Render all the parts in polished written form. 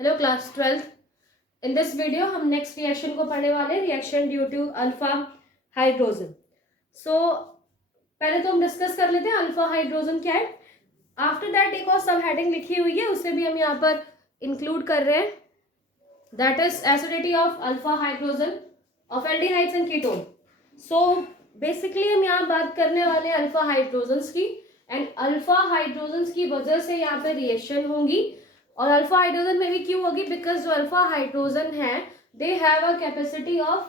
Hello class 12th। In this video हम next reaction को पढ़ने वाले हैं, reaction due to alpha hydrogen. So पहले तो हम डिस्कस कर लेते हैं अल्फा हाइड्रोजन क्या है। आफ्टर दैट एक और सब हेडिंग लिखी हुई है, उसे भी हम यहाँ पर इंक्लूड कर रहे हैं, that is acidity of alpha hydrogen of aldehydes and ketone. So basically हम यहाँ बात करने वाले हैं अल्फा हाइड्रोजन्स की, एंड अल्फा हाइड्रोजन्स की वजह से यहाँ पे रिएक्शन होंगी। और अल्फा हाइड्रोजन में भी क्यों होगी? बिकॉज जो अल्फा हाइड्रोजन है they have a capacity of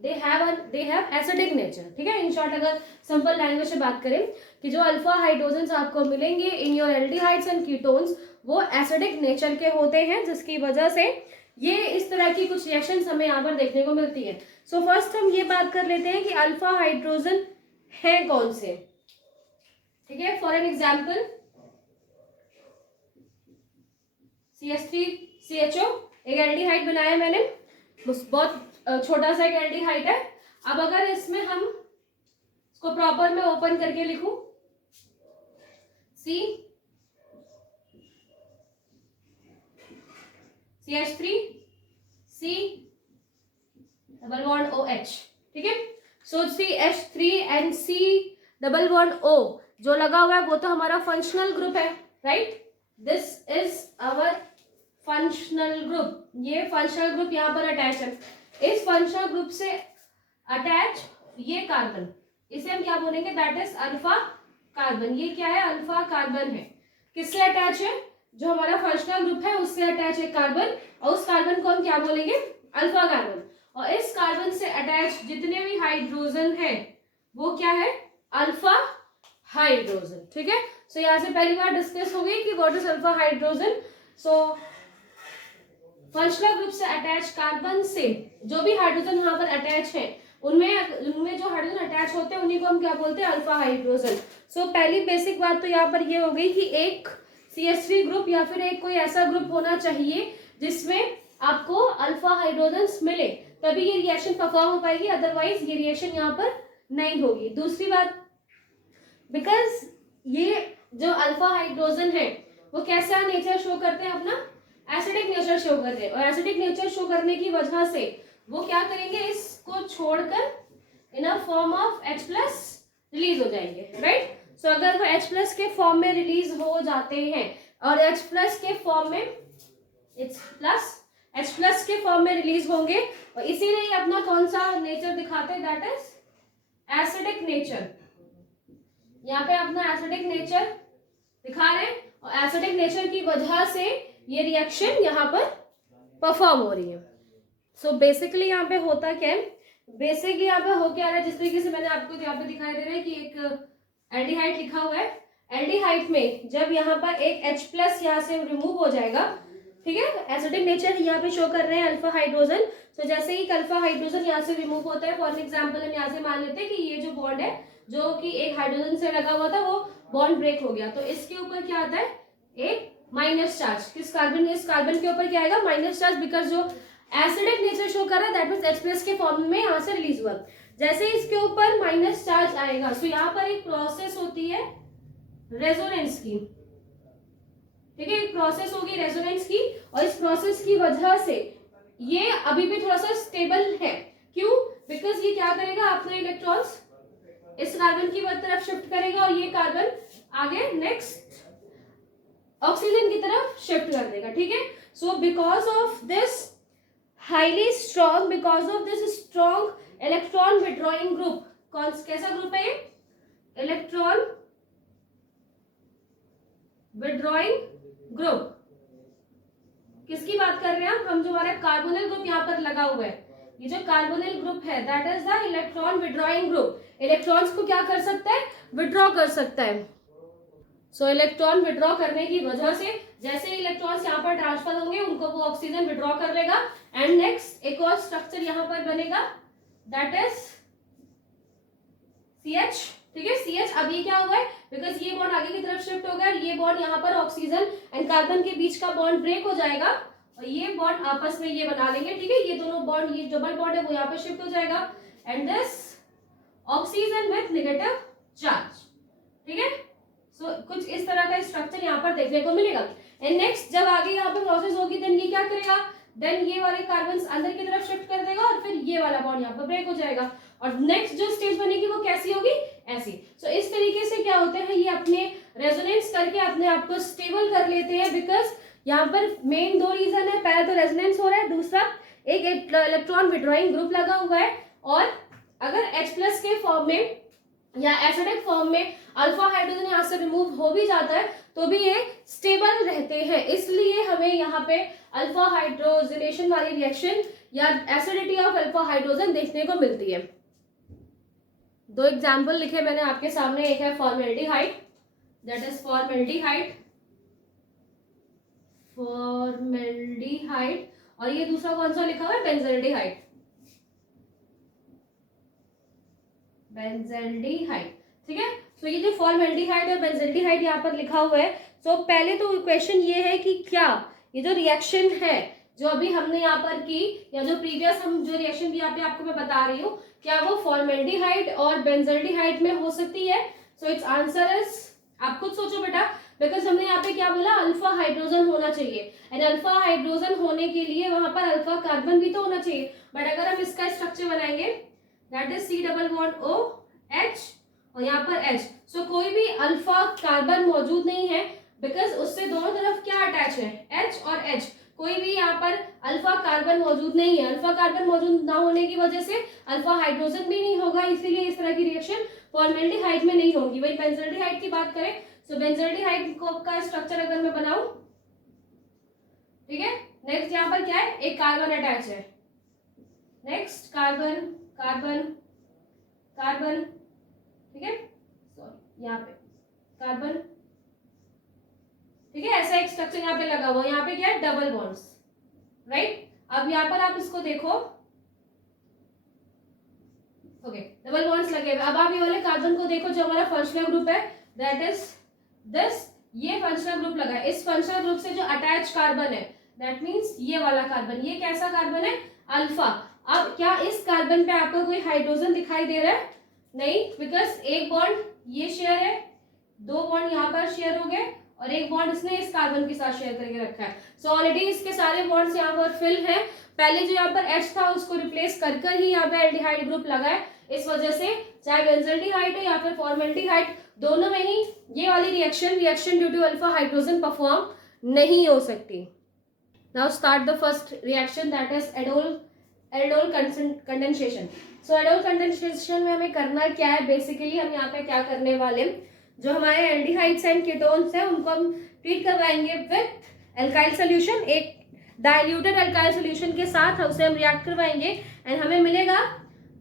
they have acidic nature. ठीक है, इन शॉर्ट अगर सिंपल लैंग्वेज में बात करें कि जो अल्फा हाइड्रोजन आपको मिलेंगे in your aldehydes and ketones वो एसिडिक नेचर के होते हैं, जिसकी वजह से ये इस तरह की कुछ रिएक्शन हमें यहाँ पर देखने को मिलती है। सो फर्स्ट हम ये बात कर लेते हैं कि अल्फा हाइड्रोजन है कौन से। ठीक है, फॉर एन एग्जाम्पल CH3CHO एक एल्डिहाइड बनाया मैंने, बहुत छोटा सा एक एल्डिहाइड है। अब अगर इसमें हम इसको प्रॉपर में ओपन करके लिखूं CH3 C double bond OH। ठीक है, so CH3 and C double bond O जो लगा हुआ है वो तो हमारा फंक्शनल ग्रुप है, right. This is our functional group. ये फंक्शनल ग्रुप यहाँ पर अटैच है। इस फंक्शनल ग्रुप से अटैच ये कार्बन, इसे हम क्या बोलेंगे? That is alpha carbon. ये क्या है? अल्फा कार्बन है। किससे अटैच है? जो हमारा फंक्शनल ग्रुप है उससे अटैच है कार्बन, और उस कार्बन को हम क्या बोलेंगे? Alpha carbon. और इस कार्बन से अटैच जितने भी हाइड्रोजन है वो क्या है? Alpha hydrogen. ठीक है, सो यहाँ से पहली बार डिस्कस हो गई कि what is alpha hydrogen. So functional group से अटैच कार्बन से जो भी हाइड्रोजन यहाँ पर अटैच है उनमें जो हाइड्रोजन अटैच होते हैं उन्हीं को हम क्या बोलते हैं? Alpha hydrogen. सो पहली बेसिक बात तो यहाँ पर ये हो गई कि एक CH3 ग्रुप या फिर एक कोई ऐसा ग्रुप होना चाहिए जिसमें आपको अल्फा हाइड्रोजन मिले, तभी ये रिएक्शन परफॉर्म हो पाएगी, अदरवाइज ये रिएक्शन यहाँ पर नहीं होगी। दूसरी बात, बिकॉज ये जो अल्फा हाइड्रोजन है वो कैसा नेचर शो करते हैं? अपना एसिडिक नेचर शो कर रहे हैं, और एसिडिक नेचर शो करने की वजह से वो क्या करेंगे? इसको छोड़कर in a form of H+ release हो जाएंगे, राइट। सो अगर वो H+ के फॉर्म में रिलीज हो जाते हैं और H+ के फॉर्म में H+ के फॉर्म में रिलीज होंगे, और इसीलिए अपना कौन सा नेचर दिखाते हैं? That is acidic nature. यहाँ पे अपना एसिडिक नेचर दिखा रहे हैं, और एसिडिक नेचर की वजह से ये रिएक्शन यहाँ पर परफॉर्म हो रही है। सो बेसिकली यहाँ पे होता क्या है? बेसिकली यहाँ पे हो क्या रहा है? जिस तरीके से मैंने आपको यहाँ पे दिखाई दे रहा है कि एक एल्डिहाइड लिखा हुआ है। एल्डिहाइड में जब यहाँ पर एक H+ यहाँ से रिमूव हो जाएगा, ठीक है, एसिडिक नेचर यहाँ पे शो कर रहे हैं अल्फा हाइड्रोजन। सो जैसे ही अल्फा हाइड्रोजन यहाँ से रिमूव होता है, फॉर एग्जाम्पल हम यहाँ से मान लेते हैं कि ये जो बॉन्ड है जो कि एक हाइड्रोजन से लगा हुआ था वो बॉन्ड ब्रेक हो गया, तो इसके ऊपर क्या आता है? एक माइनस चार्ज। किस कार्बन? इस कार्बन के ऊपर क्या आएगा? माइनस चार्ज, बिकॉज जो एसिडिक नेचर शो कर रहा है दैट मींस H+ के फॉर्म में यहाँ से रिलीज हुआ। जैसे ही इसके ऊपर माइनस चार्ज आएगा, सो यहाँ पर एक प्रोसेस होती है रेजोनेंस की। ठीक है, एक प्रोसेस होगी रेजोनेंस की, और इस प्रोसेस की वजह से ये अभी भी थोड़ा सा स्टेबल है। क्यों? बिकॉज ये क्या करेगा? अपने इलेक्ट्रॉन्स इस कार्बन की तरफ शिफ्ट करेगा, और ये कार्बन आगे नेक्स्ट ऑक्सीजन की तरफ शिफ्ट कर देगा। ठीक है, so because of this strong electron withdrawing group, कैसा ग्रुप है ये? Electron withdrawing group. किसकी बात कर रहे हैं हम? जो हमारा कार्बोनिल ग्रुप यहाँ पर लगा हुआ है, ये जो कार्बोनिल ग्रुप है that is the electron withdrawing group. Electrons को क्या कर सकता है? विड्रॉ कर सकता है। सो इलेक्ट्रॉन विड्रॉ करने की वजह से जैसे इलेक्ट्रॉन्स यहाँ पर ट्रांसफर होंगे उनको वो ऑक्सीजन विड्रॉ कर लेगा, एंड नेक्स्ट एक और स्ट्रक्चर यहाँ पर बनेगा दैट इज CH। ठीक है, CH। अब ये क्या हुआ है? बिकॉज ये बॉन्ड आगे की तरफ शिफ्ट हो गया, ये बॉन्ड यहाँ पर ऑक्सीजन एंड कार्बन के बीच का बॉन्ड ब्रेक हो जाएगा, और ये बॉन्ड आपस में ये बना लेंगे। ठीक है, ये दोनों बॉन्ड, ये डबल बॉन्ड है वो यहाँ पर शिफ्ट हो जाएगा, and this oxygen with negative charge. ठीक है, सो कुछ इस तरह का स्ट्रक्चर यहाँ पर देखने को मिलेगा। एंड नेक्स्ट जब आगे यहाँ पे प्रोसेस होगी देन ये क्या करेगा, देन ये वाले कार्बन अंदर की तरफ शिफ्ट कर देगा और फिर ये वाला बॉन्ड यहाँ पर ब्रेक हो जाएगा और नेक्स्ट जो स्टेज बनेगी वो कैसी होगी, ऐसी। सो इस तरीके से क्या होते हैं, ये अपने रेजोनेंस करके अपने आप को स्टेबल कर लेते हैं, बिकॉज यहाँ पर मेन दो रीजन है, पहला तो रेजोनेंस हो रहा है, दूसरा एक इलेक्ट्रॉन विड्रॉइंग ग्रुप लगा हुआ है, और अगर H+ के फॉर्म में या एसिडिक फॉर्म में अल्फा हाइड्रोजन यहाँ से रिमूव हो भी जाता है तो भी ये स्टेबल रहते हैं, इसलिए हमें यहाँ पे अल्फा हाइड्रोजनेशन वाली रिएक्शन या एसिडिटी ऑफ अल्फा हाइड्रोजन देखने को मिलती है। दो एग्जाम्पल लिखे मैंने आपके सामने, एक है फॉर्मेल्डिहाइड, दैट इज फॉर्मेल्डिहाइड, और ये दूसरा कौन सा लिखा हुआ है, बेंजल्डिहाइड, ठीक है। सो ये जो फॉर्मेल्डिहाइड और बेंजल्डिहाइड यहाँ पर लिखा हुआ है, सो पहले तो क्वेश्चन ये है कि क्या ये जो रिएक्शन है जो अभी हमने यहाँ पर की, या जो प्रीवियस हम जो रिएक्शन भी यहाँ पे आपको मैं बता रही हूँ, क्या वो फॉर्मेल्डिहाइड और बेंजल्डिहाइड में हो सकती है? सो इट्स आंसर इज, आप खुद सोचो बेटा, बिकॉज हमने यहाँ पे क्या बोला, अल्फा हाइड्रोजन होना चाहिए, एंड अल्फा हाइड्रोजन होने के लिए वहां पर अल्फा कार्बन भी तो होना चाहिए, बट अगर हम इसका स्ट्रक्चर बनाएंगे दैट इज C+O H और यहाँ पर H, सो कोई भी अल्फा कार्बन मौजूद नहीं है, बिकॉज उससे दोनों तरफ क्या अटैच है, H और H, कोई भी यहाँ पर अल्फा कार्बन मौजूद नहीं है। अल्फा कार्बन मौजूद ना होने की वजह से अल्फा हाइड्रोजन भी नहीं होगा, इसीलिए इस तरह की रिएक्शन फॉर्मेल्डिहाइड में नहीं होगी। वही बेंजल्डिहाइड की बात करें, सो बेंजल्डिहाइड का स्ट्रक्चर अगर मैं बनाऊं, ठीक है, नेक्स्ट यहाँ पर क्या है, एक कार्बन अटैच है, नेक्स्ट कार्बन कार्बन कार्बन, ठीक है, सॉरी यहाँ पे कार्बन, ठीक है, ऐसा एक स्ट्रक्चर यहाँ पे लगा हुआ है, यहाँ पे क्या है, डबल बॉन्ड्स, राइट। अब यहाँ पर आप इसको देखो, ओके, डबल बॉन्ड्स लगे हुए। अब आप ये वाले कार्बन को देखो, जो हमारा फंक्शनल ग्रुप है दैट इज दिस, ये फंक्शनल ग्रुप लगा है, इस फंक्शनल ग्रुप से जो अटैच कार्बन है दैट मीन्स ये वाला कार्बन, ये कैसा कार्बन है, अल्फा। अब क्या इस कार्बन पे आपको कोई हाइड्रोजन दिखाई दे रहा है? नहीं, बिकॉज एक बॉन्ड ये शेयर है, दो बॉन्ड यहाँ पर शेयर हो गए और एक बॉन्ड इसने इस कार्बन के साथ शेयर करके रखा है। सो ऑलरेडी इसके सारे बॉन्ड्स यहाँ पर फिल हैं। पहले जो यहाँ पर H था उसको रिप्लेस कर कर ही यहाँ पे एल्डिहाइड ग्रुप लगा है, इस वजह से चाहे बेंजल्डिहाइड हो या फिर फॉर्मेल्डिहाइड, दोनों में ही ये वाली reaction due to alpha hydrogen perform नहीं हो सकती। Now start the first reaction that is aldol condensation. So aldol condensation में हमें करना क्या है, बेसिकली हम यहाँ पे क्या करने वाले हैं, जो हमारे एल्डिहाइड्स एंड कीटोन्स हैं उनको हम ट्रीट करवाएंगे विथ एल्काइल सोल्यूशन, एक डाइल्यूटेड एल्काइल सोल्यूशन के साथ उसे हम रिएक्ट करवाएंगे एंड हमें मिलेगा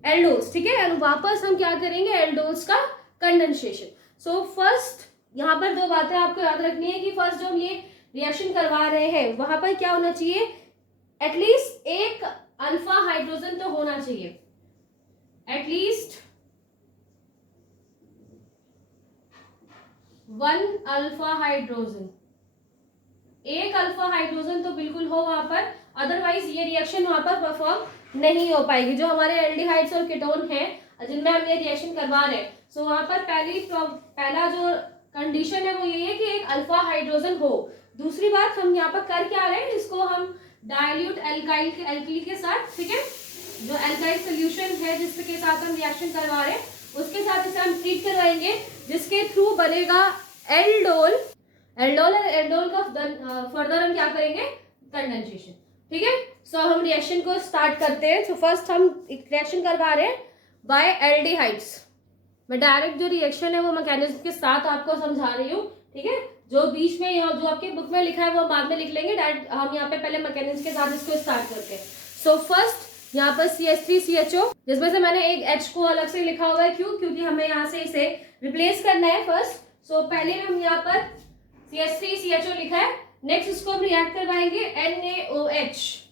एल्डोल्स, ठीक है, एंड वापस हम क्या करेंगे, एल्डोल्स का कंडेंसेशन। सो फर्स्ट यहाँ पर दो बातें आपको याद रखनी है कि फर्स्ट जो हम ये रिएक्शन करवा रहे हैं वहां पर क्या होना चाहिए, एटलीस्ट एक अल्फा हाइड्रोजन तो होना चाहिए, एटलीस्ट वन अल्फा हाइड्रोजन, एक अल्फा हाइड्रोजन तो बिल्कुल हो वहां पर, अदरवाइज ये रिएक्शन वहां पर परफॉर्म नहीं हो पाएगी। जो हमारे एल्डिहाइड्स और कीटोन हैं जिनमें हम ये रिएक्शन करवा रहे हैं, सो वहां पर पहला जो कंडीशन है वो ये है कि एक अल्फा हाइड्रोजन हो। दूसरी बात, हम यहाँ पर कर क्या रहे हैं, इसको हम डाइल्यूट एल्काइल के साथ, ठीक है, जो एल्काइल सोल्यूशन है जिसके साथ हम रिएक्शन करवा रहे हैं उसके साथ इसे हम ट्रीट करवाएंगे, जिसके थ्रू बनेगा एल्डोल और एल्डोल का फर्दर हम क्या करेंगे, कंडेंसेशन, ठीक है। सो हम रिएक्शन को स्टार्ट करते हैं। सो फर्स्ट हम रिएक्शन करवा रहे हैं बाय एल्डिहाइड्स। मैं डायरेक्ट जो रिएक्शन है वो मैकेनिज्म के साथ आपको समझा रही हूँ, ठीक है, जो बीच में यहाँ जो आपके बुक में लिखा है वो बाद में लिख लेंगे, डायरेक्ट हम यहाँ पे पहले मैकेनिज्म के साथ इसको स्टार्ट करते हैं। सो फर्स्ट यहाँ पर CH3CHO, जिसमें से मैंने एक H को अलग से लिखा हुआ है, क्यों, क्योंकि हमें यहाँ से इसे रिप्लेस करना है फर्स्ट। सो पहले हम यहाँ पर CH3CHO लिखा है, नेक्स्ट इसको हम रिएक्ट करवाएंगे NaOH।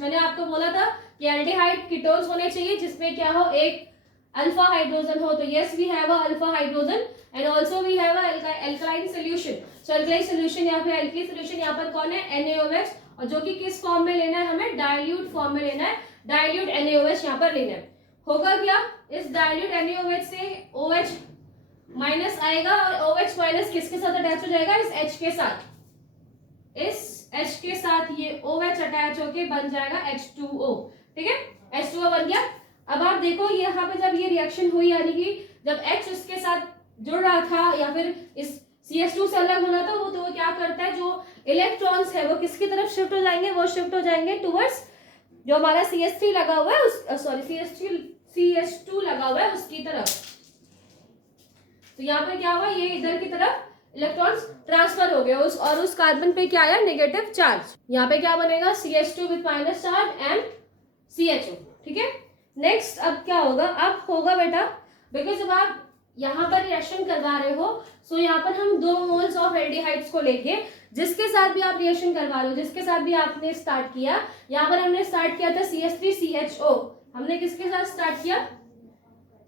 मैंने आपको बोला था कि एल्डिहाइड कीटोन्स होने चाहिए जिसमें क्या हो, एक अल्फा हाइड्रोजन हो, तो yes we have a alpha hydrogen and also we have a alkaline solution. So alkaline solution या फिर एल्काइल सोल्यूशन यहाँ पर कौन है, NaOH, और जो कि किस फॉर्म में लेना है, हमें डाइल्यूट फॉर्म में लेना है, डाइल्यूट NaOH यहाँ पर लेना है। होगा क्या, इस डाइल्यूट NaOH से OH माइनस आएगा और OH माइनस किसके साथ अटैच हो जाएगा, इस H के साथ, इस H के साथ ये OH अटैच होके बन जाएगा H2O। ठीक है, H2O बन गया। अब आप देखो यहाँ पे जब ये रिएक्शन हुई, यानी कि जब H इसके साथ जुड़ रहा था या फिर इस CH2 से अलग होना था, वो तो वो क्या करता है, जो इलेक्ट्रॉन्स है वो किसकी तरफ शिफ्ट हो जाएंगे, वो शिफ्ट हो जाएंगे टुवर्ड्स जो हमारा CH3 लगा हुआ है उस CH2 लगा हुआ है उसकी तरफ। तो यहाँ पे क्या हुआ, ये इधर की तरफ इलेक्ट्रॉन्स ट्रांसफर हो गए उस कार्बन पे क्या आया, नेगेटिव चार्ज। यहाँ पे क्या बनेगा, CH2 with minus charge and CHO। ठीक है, नेक्स्ट अब क्या होगा, अब होगा बेटा, बिकॉज जब आप यहाँ पर रिएक्शन करवा रहे हो, सो यहाँ पर हम 2 मोल्स ऑफ एल्डिहाइड्स को लेंगे, जिसके साथ भी आप रिएक्शन करवा रहे हो, जिसके साथ भी आपने स्टार्ट किया। यहाँ पर हमने स्टार्ट किया था CH3CHO, हमने किसके साथ स्टार्ट किया,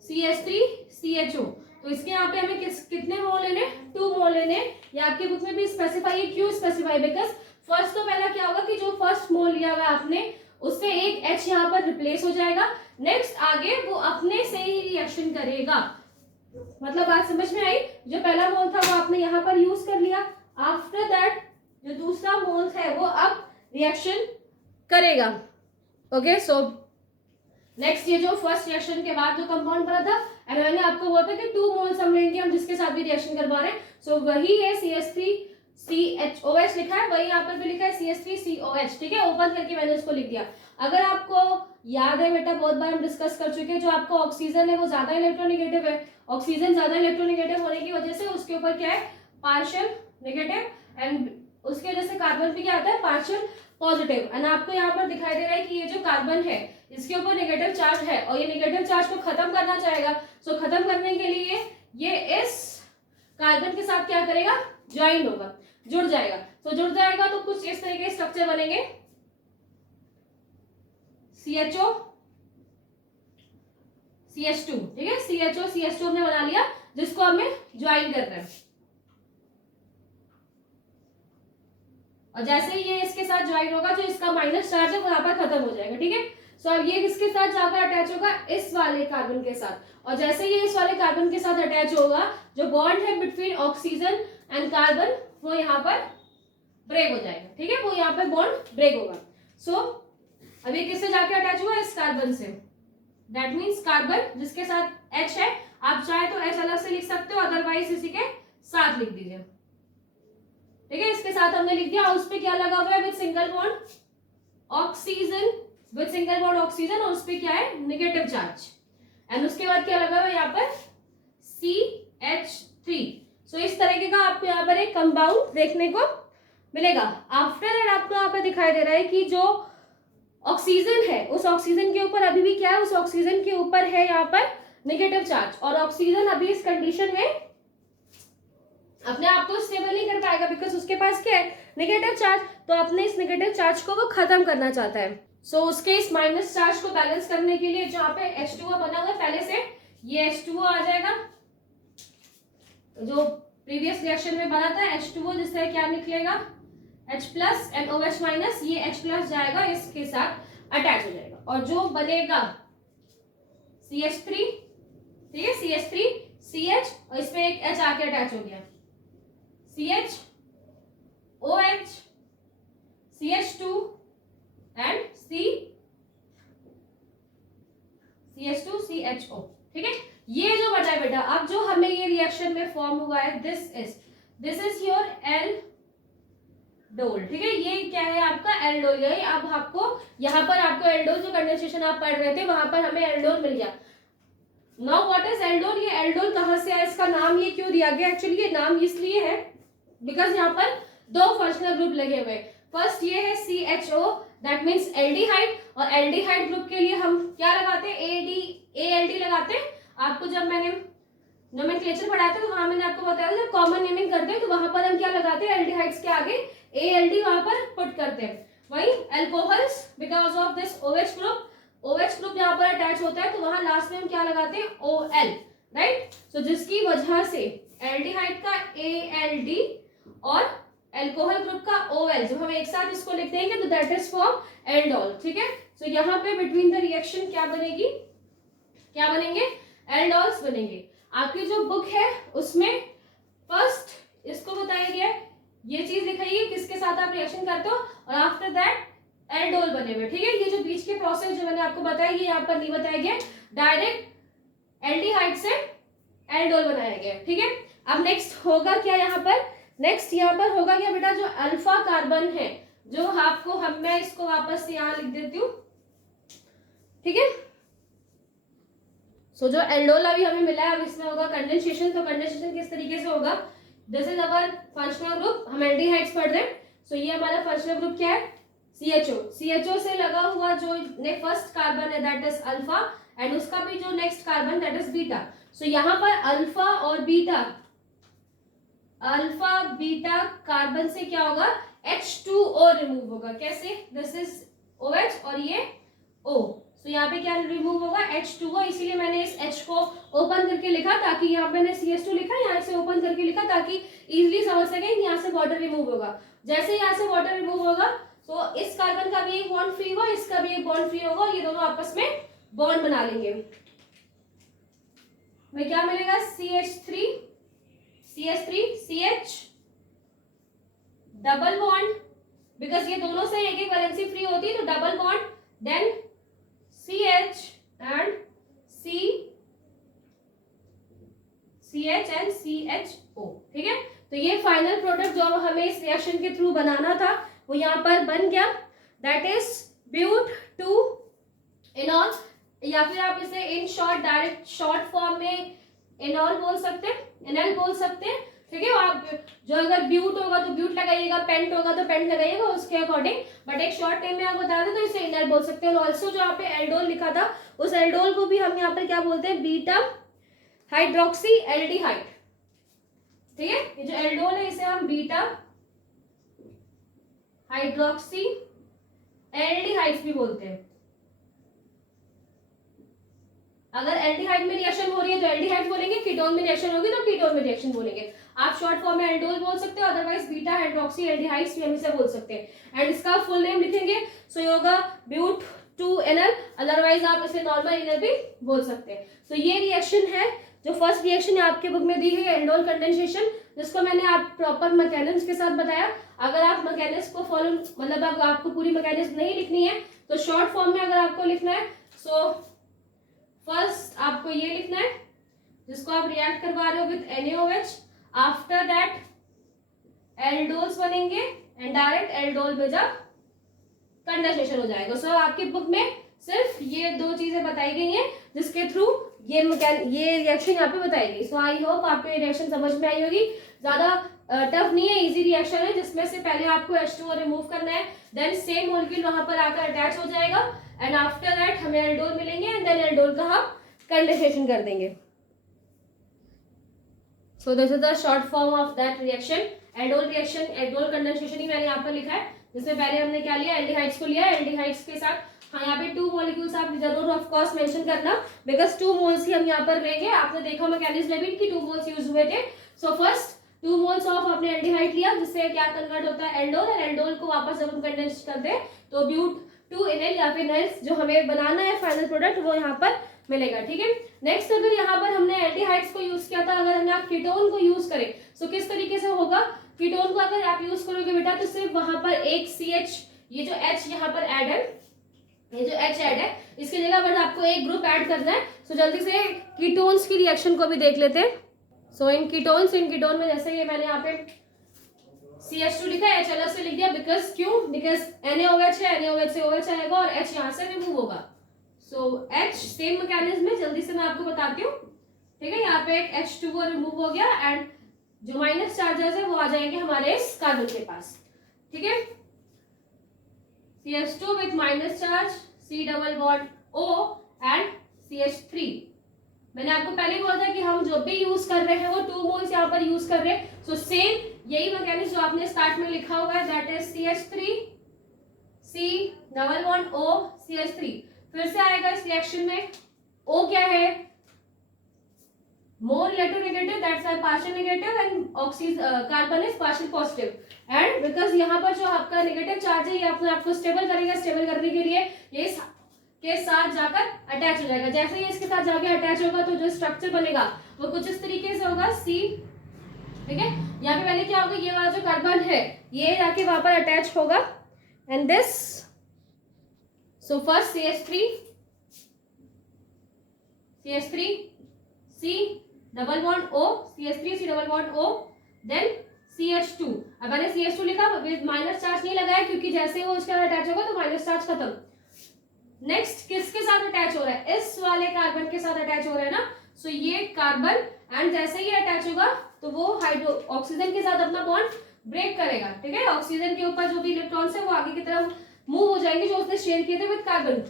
CH3CHO। तो इसके यहाँ पे हमें कितने मोल लेने, 2 मोल लेने। या आपके बुक में भी स्पेसिफाई है, क्यों स्पेसिफाई, बिकॉज फर्स्ट तो पहला क्या होगा कि जो फर्स्ट मोल लिया हुआ आपने उससे एक H यहाँ पर रिप्लेस हो जाएगा, नेक्स्ट आगे वो अपने से ही रिएक्शन करेगा। मतलब बात समझ में आई, जो पहला मोल था वो आपने यहाँ पर यूज कर लिया, आफ्टर दैट जो दूसरा मोल है वो अब रिएक्शन करेगा। ओके, सो नेक्स्ट ये जो फर्स्ट रिएक्शन के बाद जो कंपाउंड बना था, एंड मैंने आपको बोला था कि 2 मोल्स हम लेंगे, हम जिसके साथ भी रिएक्शन करवा रहे हैं। सो वही है CH3CHOH लिखा है, वही यहाँ पर भी लिखा है CH3COH। ठीक है, ओपन करके मैंने उसको लिख दिया। अगर आपको याद है बेटा, बहुत बार हम डिस्कस कर चुके हैं, जो आपका ऑक्सीजन है वो ज्यादा इलेक्ट्रोनेगेटिव है, ऑक्सीजन ज्यादा इलेक्ट्रोनेगेटिव होने की वजह से उसके ऊपर क्या है, पार्शियल नेगेटिव, एंड उसकी वजह से कार्बन पे क्या आता है, पार्शियल पॉजिटिव। एंड आपको यहाँ पर दिखाई दे रहा है कि ये जो कार्बन है इसके ऊपर नेगेटिव चार्ज है और ये नेगेटिव चार्ज को खत्म करना चाहेगा। सो खत्म करने के लिए ये इस कार्बन के साथ क्या करेगा, ज्वाइन होगा, जुड़ जाएगा। तो जुड़ जाएगा तो कुछ इस तरह के स्ट्रक्चर बनेंगे, CHO CH2। ठीक है, CHO CH2 हमने बना लिया, जिसको हमें ज्वाइन करना है। और जैसे ही ये इसके साथ ज्वाइन होगा, जो इसका माइनस चार्ज है वो यहाँ पर खत्म हो जाएगा। ठीक है, सो अब ये किसके साथ जाकर अटैच होगा, इस वाले कार्बन के साथ। और जैसे ये इस वाले कार्बन के साथ अटैच होगा, जो बॉन्ड है बिटवीन ऑक्सीजन एंड कार्बन वो यहाँ पर ब्रेक हो जाएगा। ठीक है, वो यहाँ पर बॉन्ड ब्रेक होगा। सो अब ये किससे जाके अटैच हुआ, इस कार्बन से। दैट मीन्स कार्बन जिसके साथ H है, आप चाहे तो H अलग से लिख सकते हो, अदरवाइज इसी के साथ लिख दीजिए। ठीक है, इसके साथ हमने लिख दिया। उस पे क्या लगा हुआ है, with single bond oxygen, with single bond oxygen, और उस पे क्या है, नेगेटिव चार्ज। एंड उसके बाद क्या लगा हुआ है यहाँ पर, CH3। सो इस तरीके का आपको यहाँ पर एक कंपाउंड देखने को मिलेगा। आफ्टर दैट आपको यहाँ पर दिखाई दे रहा है कि जो ऑक्सीजन है, उस ऑक्सीजन के ऊपर अभी भी क्या है, उस ऑक्सीजन के ऊपर है यहाँ पर नेगेटिव चार्ज, और ऑक्सीजन अभी इस कंडीशन में अपने आप को स्टेबल नहीं कर पाएगा, बिकॉज उसके पास क्या है, नेगेटिव चार्ज। तो अपने इस नेगेटिव चार्ज को वो खत्म करना चाहता है। सो उसके इस माइनस चार्ज को बैलेंस करने के लिए जहाँ पे H2O बना हुआ है पहले से, ये H2O आ जाएगा, जो प्रीवियस रिएक्शन में बना था H2O, जिससे क्या निकलेगा, H plus and OH minus, ये H प्लस जाएगा इसके साथ अटैच हो जाएगा, और जो बनेगा CH3। ठीक है, CH3 CH, और इसमें एक H आके अटैच हो गया, CH OH CH2 and CH2 CHO। ठीक है, ये जो बचा है बेटा, अब जो हमें ये रिएक्शन में फॉर्म हुआ है, दिस इज योर एल्डोल। ठीक है, ये क्या है आपका एल्डोल। यही अब आपको यहाँ पर आपको एल्डोल, जो कंडेंसेशन आप पढ़ रहे थे वहां पर हमें एल्डोल मिल गया। नाउ व्हाट इज एल्डोल, ये एल्डोल कहाँ से आया, इसका नाम ये क्यों दिया गया, एक्चुअली ये नाम इसलिए है बिकॉज यहाँ पर 2 फंक्शनल ग्रुप लगे हुए। फर्स्ट ये है CHO, दैट मीन्स एल्डिहाइड, और एल्डिहाइड ग्रुप के लिए हम क्या लगाते हैं, ALD लगाते हैं। आपको जब मैंने नोमेनक्लेचर पढ़ाया था तो वहां मैंने आपको बताया जब कॉमन नेमिंग करते हैं तो वहां पर हम क्या लगाते हैं, एल्डिहाइड्स के आगे ALD वहां पर पुट करते हैं। वही alcohols, because of this OH group यहाँ पर अटैच होता है तो वहां लास्ट में हम क्या लगाते हैं, OL, राइट। सो जिसकी वजह से एल्डिहाइड का ALD और एल्कोहल ग्रुप का OL, जब हम एक साथ इसको लिख देंगे तो दैट इज फॉर्म एल्डोल। ठीक है, सो यहाँ पे बिटवीन द रिएक्शन क्या बनेगी, क्या बनेंगे, एल्डोल्स बनेंगे। आपकी जो बुक है उसमें फर्स्ट इसको बताया गया है ये चीज दिखाइए किसके साथ आप रिएक्शन करते हो, और आफ्टर दैट एल्डोल बने हुए, ठीक है। ये जो बीच के प्रोसेस जो मैंने आपको बताया ये यहाँ पर नहीं बताया गया, डायरेक्ट एल्डिहाइड से एल्डोल बनाया गया, ठीक है। अब नेक्स्ट होगा क्या यहाँ पर, नेक्स्ट यहाँ पर होगा क्या बेटा, जो अल्फा कार्बन है, जो आपको मैं इसको वापस से यहाँ लिख देती हूँ, ठीक है। सो जो एल्डोल अभी हमें मिला है, अब इसमें होगा कंडेंसेशन। तो कंडेंसेशन किस तरीके से होगा, this is our functional group, हम एल्डिहाइड्स पढ़ रहे हैं। सो ये हमारा फंक्शनल ग्रुप क्या है, CHO। CHO से लगा हुआ जो फर्स्ट कार्बन है दैट इज अल्फा, एंड उसका भी जो next carbon that is beta. So यहाँ पर अल्फा और बीटा, अल्फा बीटा कार्बन से क्या होगा, H2O रिमूव होगा। कैसे, दिस इज OH और ये O। सो यहाँ पे क्या रिमूव होगा, H2O। इसीलिए मैंने इस H को ओपन करके लिखा, ताकि यहाँ पे मैंने CH2 लिखा, यहाँ से ओपन करके लिखा, ताकि इजीली समझ सके यहाँ से वाटर रिमूव होगा। जैसे यहाँ से वाटर रिमूव होगा तो इस कार्बन का भी एक बॉन्ड फ्री होगा, इसका भी एक बॉन्ड फ्री होगा, ये दोनों आपस में बॉन्ड बना लेंगे। में क्या मिलेगा, CH3 CH double bond, because ये दोनों से एक एक वैलेंसी फ्री होती है, तो double bond, then CH and CH and CHO, ठीक है। तो ये फाइनल प्रोडक्ट जो हमें इस रिएक्शन के थ्रू बनाना था वो यहाँ पर बन गया, that is but two enal, या फिर आप इसे in short direct short form में इनॉल बोल सकते हैं, इनॉल बोल सकते हैं, ठीक है। आप जो अगर ब्यूट होगा तो ब्यूट लगाइएगा, पेंट होगा तो पेंट लगाइएगा उसके अकॉर्डिंग, बट एक शॉर्ट टाइम में आप बता दें तो इसे इनॉल बोल सकते हैं। ऑल्सो जो यहाँ पे एल्डोल लिखा था, उस एल्डोल को भी हम यहाँ पर क्या बोलते हैं, बीटा हाइड्रोक्सी एल्डिहाइड, ठीक है। ये जो एल्डोल है इसे हम बीटा हाइड्रोक्सी एल्डिहाइड्स भी बोलते हैं। अगर एल्डिहाइड में रिएक्शन हो रही है तो एल्डिहाइड बोलेंगे, कीटोन में रिएक्शन होगी तो कीटोन में रिएक्शन बोलेंगे। आप शॉर्ट फॉर्म में एल्डोल बोल सकते हो, अदरवाइज बीटा हाइड्रोक्सी एल्डिहाइड्स भी हम इसे बोल सकते हैं। एंड इसका फुल नेम लिखेंगे, सो ये होगा ब्यूट टू एनल, अदरवाइज आप इसे नॉर्मल एनल भी बोल सकते हैं। सो ये रिएक्शन है जो फर्स्ट रिएक्शन आपके बुक में दी है, एल्डोल कंडेंसेशन, जिसको मैंने आप प्रॉपर मैकेनिज्म के साथ बताया। अगर आप मैकेनिज्म को फॉलो, मतलब आपको पूरी मैकेनिज्म नहीं लिखनी है तो शॉर्ट फॉर्म में अगर आपको लिखना है, सो फर्स्ट आपको ये लिखना है जिसको आप रिएक्ट करवा रहे हो विद NaOH, आफ्टर दैट एल्डोल्स बनेंगे एंड डायरेक्ट एल्डोल में जब कंडेंसेशन हो जाएगा। सो आपकी बुक में सिर्फ ये दो चीजें बताई गई हैं जिसके थ्रू ये रिएक्शन यहाँ पे बताई गई। सो आई होप आपको ये रिएक्शन समझ में आई होगी। ज्यादा टफ नहीं है, इजी रिएक्शन है, जिसमें से पहले आपको H2O रिमूव करना है, देन सेम मॉलिक्यूल वहां पर आकर अटैच हो जाएगा, एंड आफ्टर दैट हमें एल्डोल मिलेंगे, एंड देन एल्डोल का हम कंडेंसेशन कर देंगे। So this is the short form of that reaction, aldol reaction, aldol condensation ही मैंने यहाँ पर लिखा है, जिसमें पहले हमने क्या लिया, एल्डिहाइड्स को लिया, एल्डिहाइड्स के साथ हाँ यहाँ पे 2 मॉलिक्यूल्स आप जरूर ऑफ कोर्स मेंशन करना, बिकॉज 2 मोल्स ही हम यहाँ पर लेंगे। आपने देखा मैकेनिज्म में भी कि 2 मोल्स यूज हुए थे। सो फर्स्ट 2 मोल्स ऑफ आपने एल्डिहाइड लिया, जिससे क्या कन्वर्ट होता है एल्डोल, और एल्डोल को वापस जब हम कंडेंस करते हैं तो ब्यूट टू इनल या फिर नाइल्स जो हमें बनाना है फाइनल प्रोडक्ट वो यहाँ पर मिलेगा, ठीक है। नेक्स्ट अगर यहाँ पर हमने एल्डिहाइड्स को यूज किया था, अगर हमने कीटोन को यूज करें सो किस तरीके से होगा, कीटोन को अगर आप यूज करोगे बेटा तो सिर्फ वहां पर एक CH, ये जो H यहाँ पर ऐड है, ये जो H ऐड है, इसकी जगह पर आपको एक ग्रुप ऐड करना है। सो जल्दी से कीटोन्स की रिएक्शन को भी देख लेते हैं। सो इन कीटोन में जैसे ये मैंने यहाँ पे CH2 लिखा है, H अलग से लिख दिया, बिकॉज क्यों, बिकॉज NaOH है, NaOH से OH आएगा और H यहाँ से रिमूव होगा। सो H सेम मैकेनिज्म है, जल्दी से मैं आपको बताती हूँ, ठीक है। यहाँ पे एक H2O रिमूव हो गया, एंड जो माइनस चार्जेस है वो आ जाएंगे हमारे इस कार्बन के पास, ठीक है। CH2 with minus charge, C double bond O and CH3। मैंने आपको पहले बोला था कि हम जो भी यूज कर रहे हैं वो 2 मोल्स यहाँ पर यूज कर रहे हैं। सो सेम यही मैकेनिज्म जो आपने स्टार्ट में लिखा हुआ है, that is CH3 C double bond O CH3। फिर से आएगा इस रिएक्शन में, O क्या है, more electronegative, that's why partial negative, and carbon is partial positive, and because यहाँ पर जो आपका नेगेटिव चार्ज है ये अपने आपको स्टेबल करेगा, स्टेबल करने के लिए ये के साथ जाकर अटैच हो जाएगा। जैसे ही इसके साथ जाके अटैच होगा तो जो स्ट्रक्चर बनेगा वो कुछ इस तरीके से होगा, C ठीक है। यहाँ पे पहले क्या होगा, ये वाला जो कार्बन है ये जाके वहां पर अटैच होगा and this, so first CH3 C double bond O, CH3 C double bond O, then CH2। अब मैंने CH2 लिखा, माइनस चार्ज नहीं लगाया क्योंकि जैसे वो उसके साथ अटैच होगा तो माइनस चार्ज खत्म। नेक्स्ट किसके साथ अटैच हो रहा है, इस वाले कार्बन के साथ अटैच हो रहा है ना, सो ये कार्बन एंड जैसे ही अटैच होगा तो वो हाइड्रो ऑक्सीजन के साथ अपना बॉन्ड ब्रेक करेगा। ठीक है, ऑक्सीजन के ऊपर जो भी इलेक्ट्रॉन्स है वो आगे की तरफ मूव हो जाएंगे जो उसने शेयर किए थे विद कार्बन।